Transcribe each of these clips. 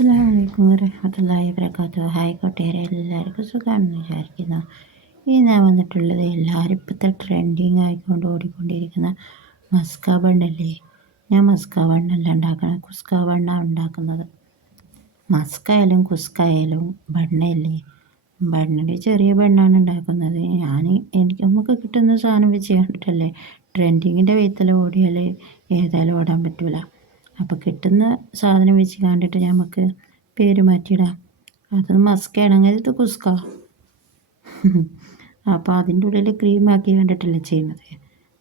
അസ്സലാമു അലൈക്കും വറഹ്മത്തുള്ളാഹി വബറകാതുഹു. ഹായ് കൂട്ടുകാരെ, എല്ലാവർക്കും സുഖമാണെന്ന് വിചാരിക്കുന്നു. ഈ ഞാൻ വന്നിട്ടുള്ളത് എല്ലാവരും ഇപ്പോഴത്തെ ട്രെൻഡിങ് ആയിക്കൊണ്ട് ഓടിക്കൊണ്ടിരിക്കുന്ന മസ്ക ബണ്ണല്ലേ. ഞാൻ മസ്ക ബണ്ണല്ല ഉണ്ടാക്കണം, കുസ്ക ബണ്ണാണ് ഉണ്ടാക്കുന്നത്. മസ്ക ആയാലും കുസ്ക ആയാലും ബണ്ണല്ലേ. ബണ്ണിൻ്റെ ചെറിയ ബണ്ണാണ് ഉണ്ടാക്കുന്നത്. നമുക്ക് കിട്ടുന്ന സാധനം വെച്ച് കണ്ടിട്ടല്ലേ ട്രെൻഡിങ്ങിൻ്റെ വയത്തിൽ ഓടിയാൽ ഏതായാലും ഓടാൻ പറ്റില്ല. അപ്പോൾ കിട്ടുന്ന സാധനം വെച്ച് കണ്ടിട്ട് നമുക്ക് പേര് മാറ്റിയിടാം. അത് മസ്കയാണെങ്കിൽ ഇത് കുസ്ക. അപ്പോൾ അതിൻ്റെ ഉള്ളിൽ ക്രീമാക്കി കണ്ടിട്ടല്ലേ ചെയ്യുന്നത്.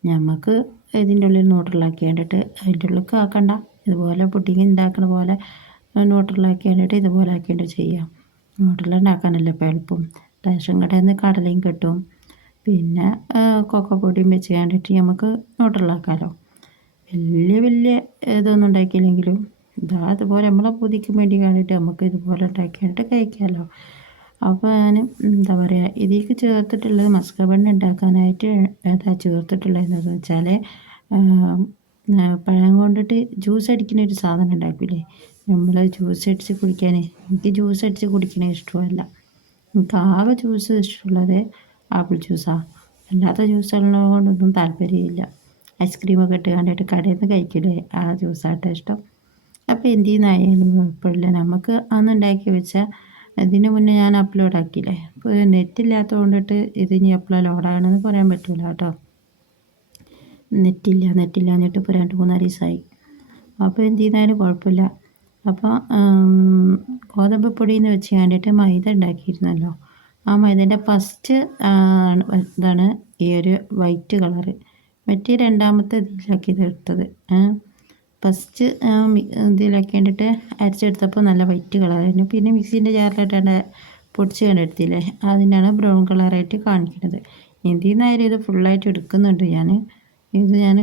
നമുക്ക് ഇതിൻ്റെ ഉള്ളിൽ ന്യൂട്രലാക്കി കണ്ടിട്ട് അതിൻ്റെ ഉള്ളിൽ ആക്കണ്ട, ഇതുപോലെ പുഡിങ് ഉണ്ടാക്കുന്ന പോലെ ന്യൂട്രലാക്കി കണ്ടിട്ട് ഇതുപോലെ ആക്കിയിട്ട് ചെയ്യാം. ന്യൂട്രൽ ഉണ്ടാക്കാനല്ലേ ഇപ്പോൾ എളുപ്പം. റേഷൻ കടയിൽ നിന്ന് കടലയും കിട്ടും, പിന്നെ കൊക്കോ പൊടിയും വെച്ച് കണ്ടിട്ട് നമുക്ക് ന്യൂട്രലാക്കാമല്ലോ. വലിയ ഇതൊന്നും ഉണ്ടാക്കിയില്ലെങ്കിലും അതുപോലെ നമ്മളെ പുതിക്ക് വേണ്ടി കണ്ടിട്ട് നമുക്ക് ഇതുപോലെ ഉണ്ടാക്കിയിട്ട് കഴിക്കാമല്ലോ. അപ്പോൾ ഞാൻ എന്താ പറയുക, ഇതിലേക്ക് ചേർത്തിട്ടുള്ളത് മസ്ക ബണ്ണ് ഉണ്ടാക്കാനായിട്ട് ചേർത്തിട്ടുള്ളതെന്ന് വെച്ചാൽ പഴം കൊണ്ടിട്ട് ജ്യൂസ് അടിക്കുന്ന ഒരു സാധനം ഉണ്ടാക്കില്ലേ. നമ്മൾ ജ്യൂസ് അടിച്ച് കുടിക്കാൻ, എനിക്ക് ജ്യൂസ് അടിച്ച് കുടിക്കണ ഇഷ്ടമല്ല. എനിക്ക് ആകെ ജ്യൂസ് ഇഷ്ടമുള്ളത് ആപ്പിൾ ജ്യൂസാണ്. അല്ലാത്ത ജ്യൂസുകളെ കൊണ്ടൊന്നും താല്പര്യമില്ല. ഐസ്ക്രീമൊക്കെ ഇട്ട് കണ്ടിട്ട് കടയിൽ നിന്ന് കഴിക്കില്ലേ, ആ ജ്യൂസാട്ടോ ഇഷ്ടം. അപ്പോൾ എന്ത് ചെയ്യുന്നതായാലും കുഴപ്പമില്ല. നമുക്ക് അന്ന് ഉണ്ടാക്കി വെച്ചാൽ ഇതിന് മുന്നേ ഞാൻ അപ്ലോഡ് ആക്കിയില്ലേ. ഇപ്പോൾ നെറ്റില്ലാത്തത് കൊണ്ടിട്ട് ഇതിനി എപ്പോഴാണ് ലോഡാകണമെന്ന് പറയാൻ പറ്റില്ല കേട്ടോ. നെറ്റില്ലാഞ്ഞിട്ട് ഇപ്പോൾ 2-3 ദിവസമായി. അപ്പോൾ എന്ത് ചെയ്താലും കുഴപ്പമില്ല. അപ്പോൾ ഗോതമ്പ് പൊടിയെന്ന് വെച്ച് കണ്ടിട്ട് മൈദ ഉണ്ടാക്കിയിരുന്നല്ലോ. ആ മൈദേൻ്റെ ഫസ്റ്റ് ഇതാണ് ഈ ഒരു വൈറ്റ് കളറ്. മറ്റേ രണ്ടാമത്തെ ഇതിലാക്കി ഇതെടുത്തത്. ഫസ്റ്റ് ഇതിലാക്കി കണ്ടിട്ട് അരച്ചെടുത്തപ്പോൾ നല്ല വൈറ്റ് കളറായിരുന്നു. പിന്നെ മിക്സീൻ്റെ ജാറിലിട്ടാണ്ട് പൊടിച്ച് കണ്ടെടുത്തില്ലേ, അതിനാണ് ബ്രൗൺ കളറായിട്ട് കാണിക്കുന്നത്. ഇതിൽ നിന്നായാലും ഇത് ഫുള്ളായിട്ട് എടുക്കുന്നുണ്ട് ഞാൻ. ഇത് ഞാൻ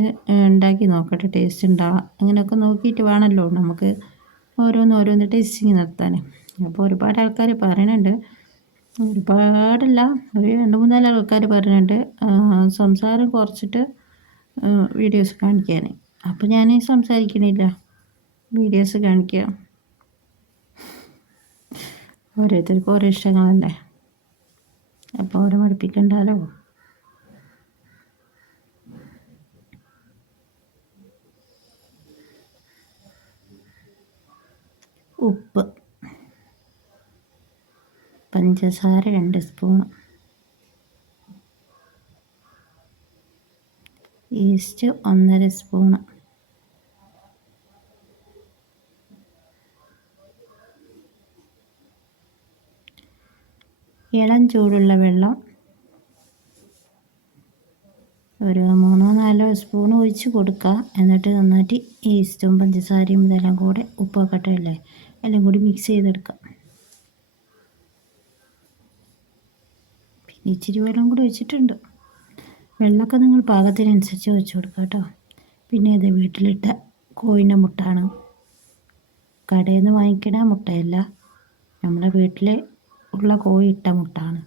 ഉണ്ടാക്കി നോക്കട്ടെ, ടേസ്റ്റ് ഉണ്ടാവുക അങ്ങനെയൊക്കെ നോക്കിയിട്ട് വേണമല്ലോ നമുക്ക് ഓരോന്ന് ടേസ്റ്റിങ് നടത്താൻ. അപ്പോൾ ഒരുപാട് ആൾക്കാർ പറയുന്നുണ്ട്, ഒരുപാടല്ല, ഒരു 2-3 ആൾക്കാർ പറയുന്നുണ്ട് സംസാരം കുറച്ചിട്ട് വീഡിയോസ് കാണിക്കാൻ. അപ്പോൾ ഞാൻ സംസാരിക്കണില്ല, വീഡിയോസ് കാണിക്കുക. ഓരോരുത്തർക്കും ഓരോ ഇഷ്ടങ്ങളല്ലേ, അപ്പോൾ ഓരോ മടുപ്പിക്കണ്ടല്ലോ. ഉപ്പ്, പഞ്ചസാര 2 സ്പൂൺ, ഈസ്റ്റ് 1.5 സ്പൂൺ, ഇളം ചൂടുള്ള വെള്ളം ഒരു 3-4 സ്പൂൺ ഒഴിച്ച് കൊടുക്കുക. എന്നിട്ട് നന്നായിട്ട് ഈസ്റ്റും പഞ്ചസാരയും ഇതെല്ലാം കൂടെ ഉപ്പൊക്കെ ഇട്ടല്ലേ എല്ലാം കൂടി മിക്സ് ചെയ്തെടുക്കുക. പിന്നെ ഇച്ചിരി വെള്ളം കൂടി ഒഴിച്ചിട്ടുണ്ട്. വെള്ളമൊക്കെ നിങ്ങൾ പാകത്തിനനുസരിച്ച് ഒഴിച്ച് കൊടുക്കുക കേട്ടോ. പിന്നെ ഇത് വീട്ടിലിട്ട കോഴിൻ്റെ മുട്ടാണ്, കടയിൽ നിന്ന് വാങ്ങിക്കണ മുട്ടയല്ല, നമ്മളെ വീട്ടിൽ ഉള്ള കോഴി ഇട്ട മുട്ടാണ്.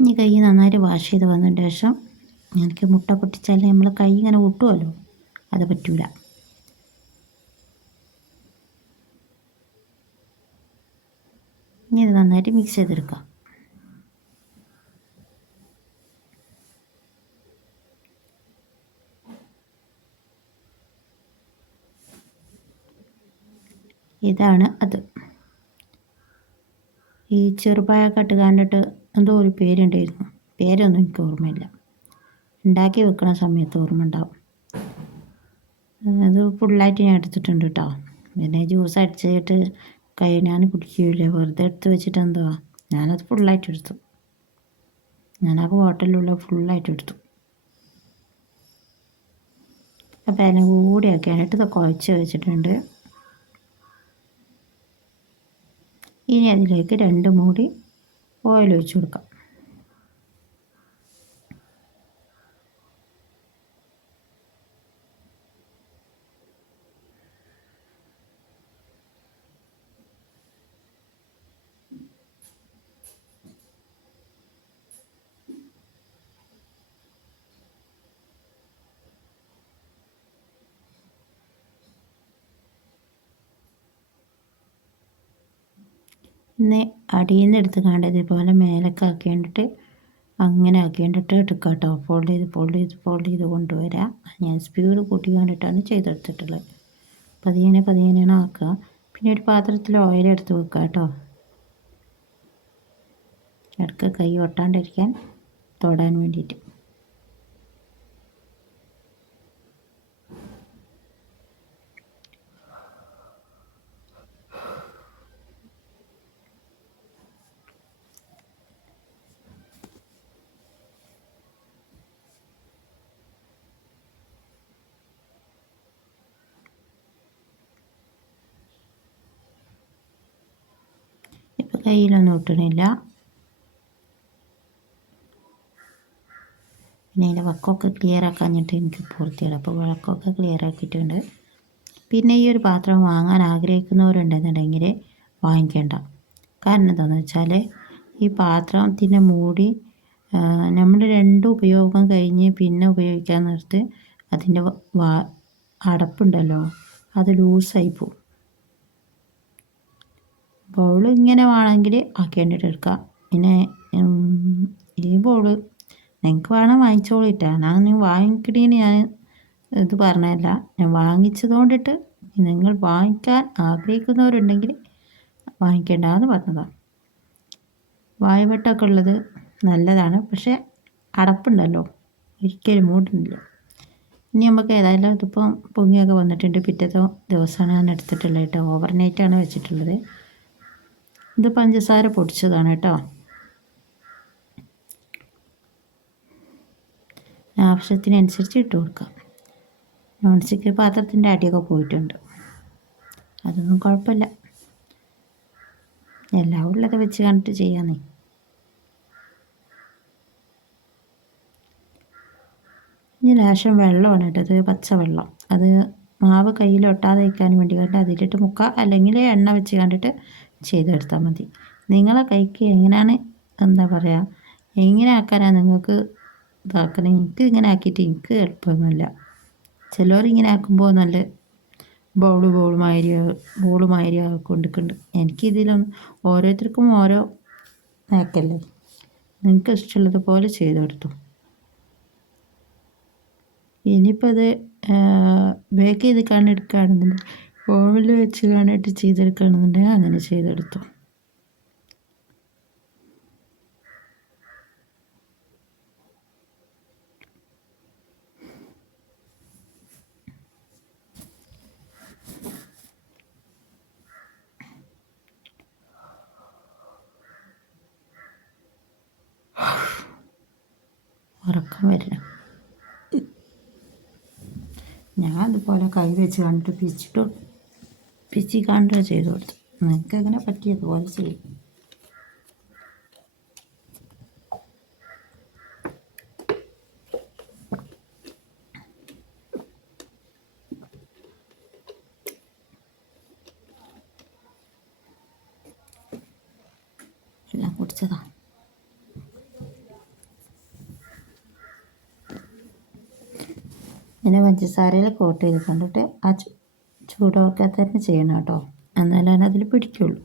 ഇനി കൈ നന്നായിട്ട് വാഷ് ചെയ്ത് വന്നതിന് ശേഷം, എനിക്ക് മുട്ട പൊട്ടിച്ചാൽ നമ്മൾ കൈ ഇങ്ങനെ ഒട്ടുമല്ലോ, അത് പറ്റൂല. ഇനി ഇത് നന്നായിട്ട് മിക്സ് ചെയ്തെടുക്കാം. ഇതാണ് അത്. ഈ ചെറുപഴമൊക്കെ ഇട്ട് കണ്ടിട്ട് എന്തോ ഒരു പേരുണ്ടായിരുന്നു, പേരൊന്നും എനിക്ക് ഓർമ്മയില്ല. ഉണ്ടാക്കി വെക്കണ സമയത്ത് ഓർമ്മ ഉണ്ടാവും. അത് ഫുള്ളായിട്ട് ഞാൻ എടുത്തിട്ടുണ്ട് കേട്ടോ. പിന്നെ ജ്യൂസ് അടിച്ചിട്ട് ഞാൻ കുടിക്കില്ല, വെറുതെ എടുത്ത് വെച്ചിട്ട് എന്തുവാ, ഞാനത് ഫുള്ളായിട്ട് എടുത്തു. ഞാൻ ആ ബോട്ടിലുള്ള ഫുള്ളായിട്ട് എടുത്തു. അപ്പോൾ എല്ലാം കൂടി ആക്കിയായിട്ട് ഇത് കുഴച്ച് വെച്ചിട്ടുണ്ട്. ഇനി അതിലേക്ക് 2 മൂടി ഓയിൽ ഒഴിച്ച് കൊടുക്കാം. ഇന്ന് അടിയിൽ നിന്ന് എടുത്ത് കണ്ട് ഇതുപോലെ മേലൊക്കെ ആക്കിയിട്ട് അങ്ങനെ ആക്കിയിട്ട് എടുക്കുക കേട്ടോ. ഫോൾഡ് ചെയ്ത് കൊണ്ടുവരാം. ഞാൻ സ്പീഡ് കൂട്ടി കണ്ടിട്ടാണ് ചെയ്തെടുത്തിട്ടുള്ളത്. പതിയെയാണ് ആക്കുക. പിന്നെ ഒരു പാത്രത്തിൽ ഓയിൽ എടുത്ത് വെക്കുക കേട്ടോ. ഇടയ്ക്ക് കൈ ഒട്ടാണ്ടിരിക്കാൻ തൊടാൻ വേണ്ടിയിട്ട്. ഇപ്പം കയ്യിലൊന്നും ഒട്ടണില്ല. പിന്നെ അതിൻ്റെ വക്കൊക്കെ ക്ലിയർ ആക്കാഞ്ഞിട്ട് എനിക്ക് പൂർത്തിയാണ്. അപ്പോൾ വിളക്കൊക്കെ ക്ലിയർ ആക്കിയിട്ടുണ്ട്. പിന്നെ ഈ ഒരു പാത്രം വാങ്ങാൻ ആഗ്രഹിക്കുന്നവരുണ്ടെന്നുണ്ടെങ്കിൽ വാങ്ങിക്കേണ്ട. കാരണം എന്താണെന്ന് വെച്ചാൽ ഈ പാത്രത്തിൻ്റെ മൂടി നമ്മൾ 2 ഉപയോഗം കഴിഞ്ഞ് പിന്നെ ഉപയോഗിക്കാൻ നേരത്ത് അതിൻ്റെ അടപ്പുണ്ടല്ലോ, അത് ലൂസായി പോവും. ബൗൾ ഇങ്ങനെ വേണമെങ്കിൽ ആക്കേണ്ടിട്ട് എടുക്കാം. പിന്നെ ഈ ബൗൾ നിങ്ങൾക്ക് വേണം വാങ്ങിച്ചോളിട്ടാ. ഞാൻ വാങ്ങിക്കണേന് ഞാൻ ഇത് പറഞ്ഞതല്ല, ഞാൻ വാങ്ങിച്ചത് കൊണ്ടിട്ട് നിങ്ങൾ വാങ്ങിക്കാൻ ആഗ്രഹിക്കുന്നവരുണ്ടെങ്കിൽ വാങ്ങിക്കേണ്ടെന്ന് പറഞ്ഞതാണ്. വായ്വട്ടമൊക്കെ ഉള്ളത് നല്ലതാണ്, പക്ഷേ അടപ്പുണ്ടല്ലോ, ഒരിക്കലും മൂടുന്നില്ല. ഇനി നമുക്ക് ഏതായാലും ഇതിപ്പം പൊങ്ങിയൊക്കെ വന്നിട്ടുണ്ട്. പിറ്റത്തെ ദിവസമാണ് ഞാൻ എടുത്തിട്ടുള്ളത് കേട്ടോ. ഓവർനൈറ്റാണ് വെച്ചിട്ടുള്ളത്. ഇത് പഞ്ചസാര പൊടിച്ചതാണ് കേട്ടോ. ആവശ്യത്തിനനുസരിച്ച് ഇട്ട് കൊടുക്കാം. നോൺ സ്റ്റിക്ക് പാത്രത്തിൻ്റെ അടിയൊക്കെ പോയിട്ടുണ്ട്, അതൊന്നും കുഴപ്പമില്ല. എല്ലാം ഉള്ളത് വെച്ച് കണ്ടിട്ട് ചെയ്യാന്നേ. ഇനി ലേശം വെള്ളമാണ് ഇട്ടത്, പച്ചവെള്ളം. അത് മാവ് കയ്യിൽ ഒട്ടാതെ വയ്ക്കാൻ വേണ്ടി കണ്ട് അതിലിട്ട് മുക്കുക, അല്ലെങ്കിൽ എണ്ണ വെച്ച് കണ്ടിട്ട് ചെയ്തെടുത്താൽ മതി. നിങ്ങളെ കൈക്ക് എങ്ങനെയാണ് എന്താ പറയുക, എങ്ങനെ ആക്കാനാണ് നിങ്ങൾക്ക് ഇതാക്കണം. എനിക്ക് ഇങ്ങനെ ആക്കിയിട്ട് എനിക്ക് എളുപ്പമൊന്നുമില്ല. ചിലവരിങ്ങനെ ആക്കുമ്പോൾ നല്ല ബോളുമാതിരി കൊണ്ടിട്ടുണ്ട്. എനിക്കിതിലൊന്നും ഓരോരുത്തർക്കും ഓരോ നാക്കല്ലേ, നിങ്ങൾക്ക് ഇഷ്ടമുള്ളത് പോലെ ചെയ്തെടുത്തു. ഇനിയിപ്പോൾ അത് ബേക്ക് ചെയ്ത് എടുക്കുകയാണെന്നുണ്ടെങ്കിൽ ഓവനിൽ വെച്ച് കണ്ടിട്ട് ചെയ്തെടുക്കുകയാണെന്നുണ്ടെങ്കിൽ അങ്ങനെ ചെയ്തെടുത്തു. ഉറക്കം വരണം. ഞാൻ അതുപോലെ കൈ വെച്ച് കണ്ടിട്ട് പിച്ചി കണ്ടിട്ട് ചെയ്ത് കൊടുത്തു. നിങ്ങൾക്ക് എങ്ങനെ പറ്റിയതുപോലെ ചെയ്യും. എല്ലാം കുടിച്ചതാ. പിന്നെ പഞ്ചസാരയിൽ കോട്ട് ചെയ്ത് കണ്ടിട്ട് ആ ചൂടൊക്കെ തന്നെ ചെയ്യണം കേട്ടോ, എന്നാലാണ് അതിൽ പിടിക്കുള്ളൂ.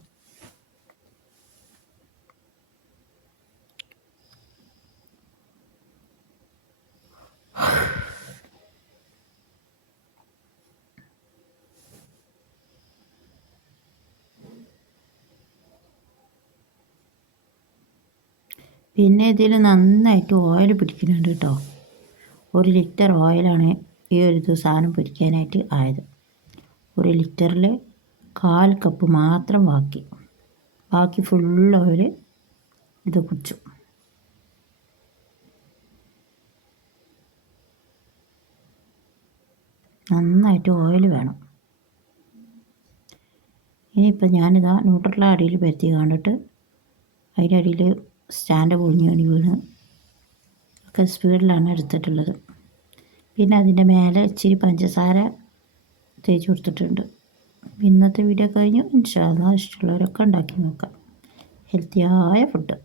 പിന്നെ ഇതിൽ നന്നായിട്ട് ഓയിൽ പിടിക്കുന്നുണ്ട് കേട്ടോ. 1 ലിറ്റർ ഓയിലാണ് ഈ ഒരു സാധനം പൊരിക്കാനായിട്ട് ആയത്. 1 ലിറ്ററിൽ 1/4 കപ്പ് മാത്രം ബാക്കി ഫുൾ ഓയിൽ ഇത് കുടിച്ചു. നന്നായിട്ട് ഓയിൽ വേണം. ഇനിയിപ്പോൾ ഞാനിതാ ന്യൂട്രൽ അടിയിൽ പരത്തി കണ്ടിട്ട് അതിൻ്റെ അടിയിൽ സ്റ്റാൻഡ് പൊളിഞ്ഞ് വീണ് ഒക്കെ സ്പീഡിലാണ് എടുത്തിട്ടുള്ളത്. പിന്നെ അതിൻ്റെ മേലെ ഇച്ചിരി പഞ്ചസാര തേച്ച് കൊടുത്തിട്ടുണ്ട്. ഇന്നത്തെ വീഡിയോ കഴിഞ്ഞു. ഇൻഷാ അല്ലാഹ് ഇഷ്ടമുള്ളവരൊക്കെ ഉണ്ടാക്കി നോക്കാം. ഹെൽത്തിയായ ഫുഡ്.